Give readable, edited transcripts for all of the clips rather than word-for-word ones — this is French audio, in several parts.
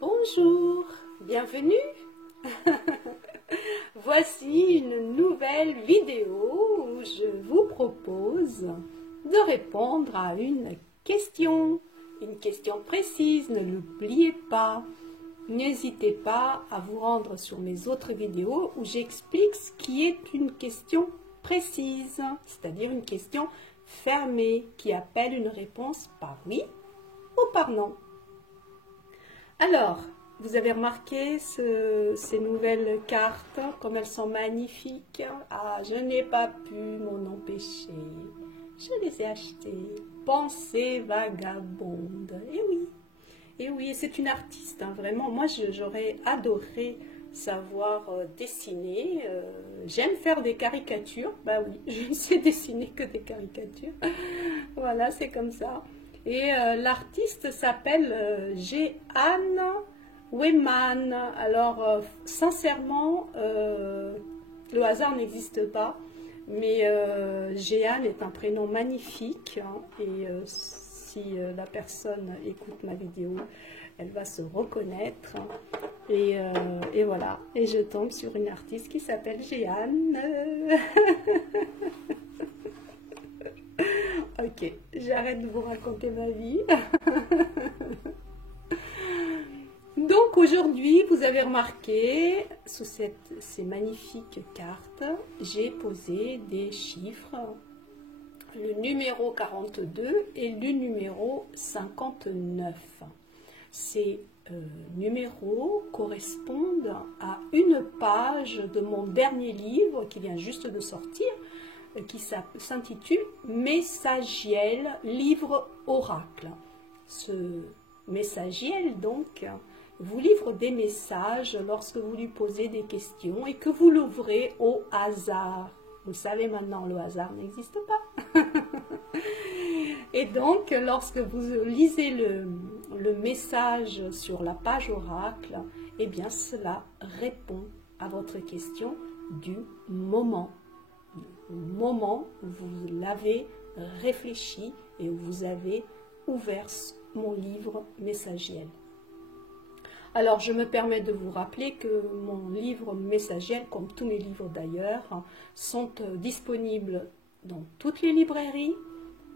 Bonjour, bienvenue. Voici une nouvelle vidéo où je vous propose de répondre à une question précise, ne l'oubliez pas. N'hésitez pas à vous rendre sur mes autres vidéos où j'explique ce qui est une question précise, c'est-à-dire une question fermée qui appelle une réponse par oui ou par non. Alors, vous avez remarqué ces nouvelles cartes, comme elles sont magnifiques. Ah, je n'ai pas pu m'en empêcher. Je les ai achetées. Pensée vagabonde. Et oui, c'est une artiste, hein, vraiment. Moi, j'aurais adoré savoir dessiner. J'aime faire des caricatures. Bah oui, je ne sais dessiner que des caricatures. Voilà, c'est comme ça. Et l'artiste s'appelle Jeanne Weyman. Alors, sincèrement, le hasard n'existe pas, mais Jeanne est un prénom magnifique. Hein, et si la personne écoute ma vidéo, elle va se reconnaître. Et voilà. Et je tombe sur une artiste qui s'appelle Jeanne. Ok, j'arrête de vous raconter ma vie. Donc aujourd'hui, vous avez remarqué, sous ces magnifiques cartes, j'ai posé des chiffres, le numéro 42 et le numéro 59. Ces numéros correspondent à une page de mon dernier livre qui vient juste de sortir, qui s'intitule Messagiel, livre oracle. Ce Messagiel, donc, vous livre des messages lorsque vous lui posez des questions et que vous l'ouvrez au hasard. Vous savez maintenant, le hasard n'existe pas. Et donc, lorsque vous lisez le message sur la page oracle, eh bien, cela répond à votre question du moment. Au moment où vous l'avez réfléchi et où vous avez ouvert mon livre Messagiel. Alors, je me permets de vous rappeler que mon livre Messagiel, comme tous mes livres d'ailleurs, sont disponibles dans toutes les librairies,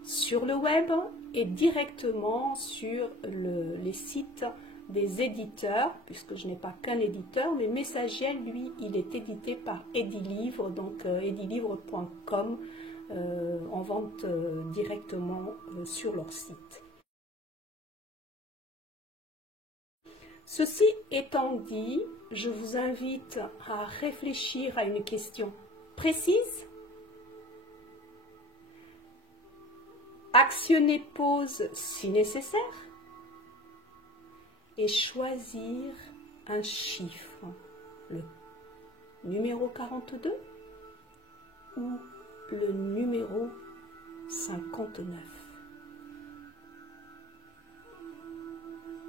sur le web et directement sur les sites des éditeurs, puisque je n'ai pas qu'un éditeur, mais Messagiel, lui, il est édité par Edilivre, donc edilivre.com, en vente directement sur leur site. Ceci étant dit, je vous invite à réfléchir à une question précise, actionner pause si nécessaire, et choisir un chiffre, le numéro 42 ou le numéro 59.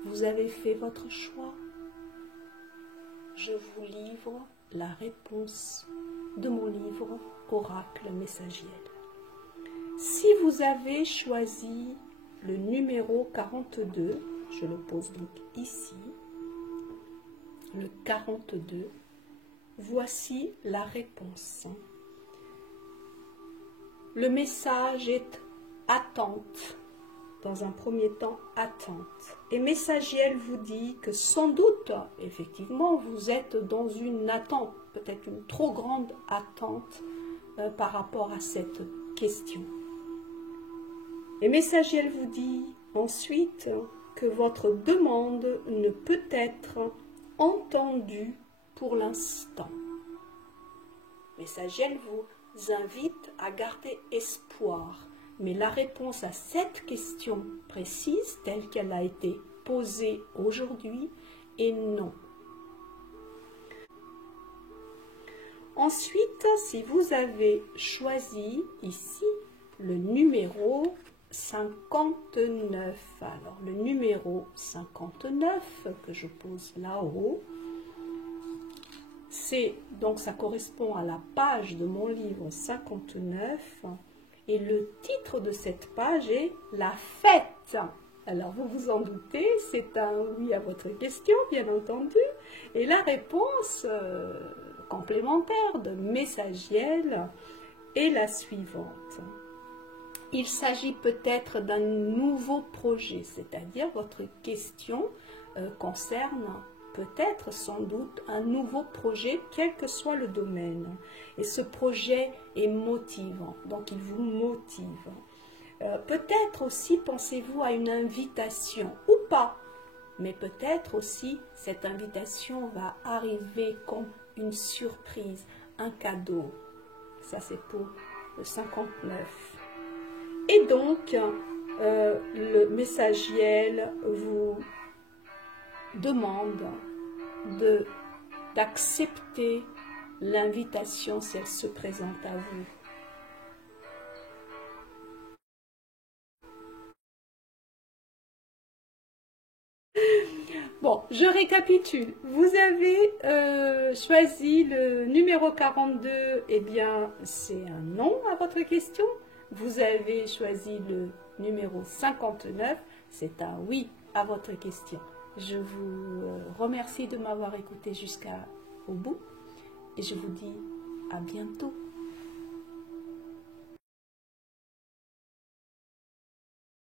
Vous avez fait votre choix. Je vous livre la réponse de mon livre Oracle Messagiel. Si vous avez choisi le numéro 42, je le pose donc ici, le 42, voici la réponse. Le message est attente, dans un premier temps attente. Et Messagiel vous dit que sans doute, effectivement, vous êtes dans une attente, peut-être une trop grande attente par rapport à cette question. Et Messagiel vous dit ensuite que votre demande ne peut être entendue pour l'instant. Messagiel vous invite à garder espoir, mais la réponse à cette question précise, telle qu'elle a été posée aujourd'hui, est non. Ensuite, si vous avez choisi ici le numéro 59. Alors, le numéro 59 que je pose là-haut, donc ça correspond à la page de mon livre 59 et le titre de cette page est La fête. Alors vous vous en doutez, c'est un oui à votre question, bien entendu. Et la réponse complémentaire de Messagiel est la suivante. Il s'agit peut-être d'un nouveau projet, c'est-à-dire votre question concerne peut-être sans doute un nouveau projet, quel que soit le domaine. Et ce projet est motivant, donc il vous motive. Peut-être aussi pensez-vous à une invitation ou pas, mais peut-être aussi cette invitation va arriver comme une surprise, un cadeau. Ça c'est pour le 59. Et donc, le Messagiel vous demande d'accepter l'invitation si elle se présente à vous. Bon, je récapitule. Vous avez choisi le numéro 42, eh bien, c'est un non à votre question. Vous avez choisi le numéro 59, c'est un oui à votre question. Je vous remercie de m'avoir écouté jusqu'au bout et je vous dis à bientôt.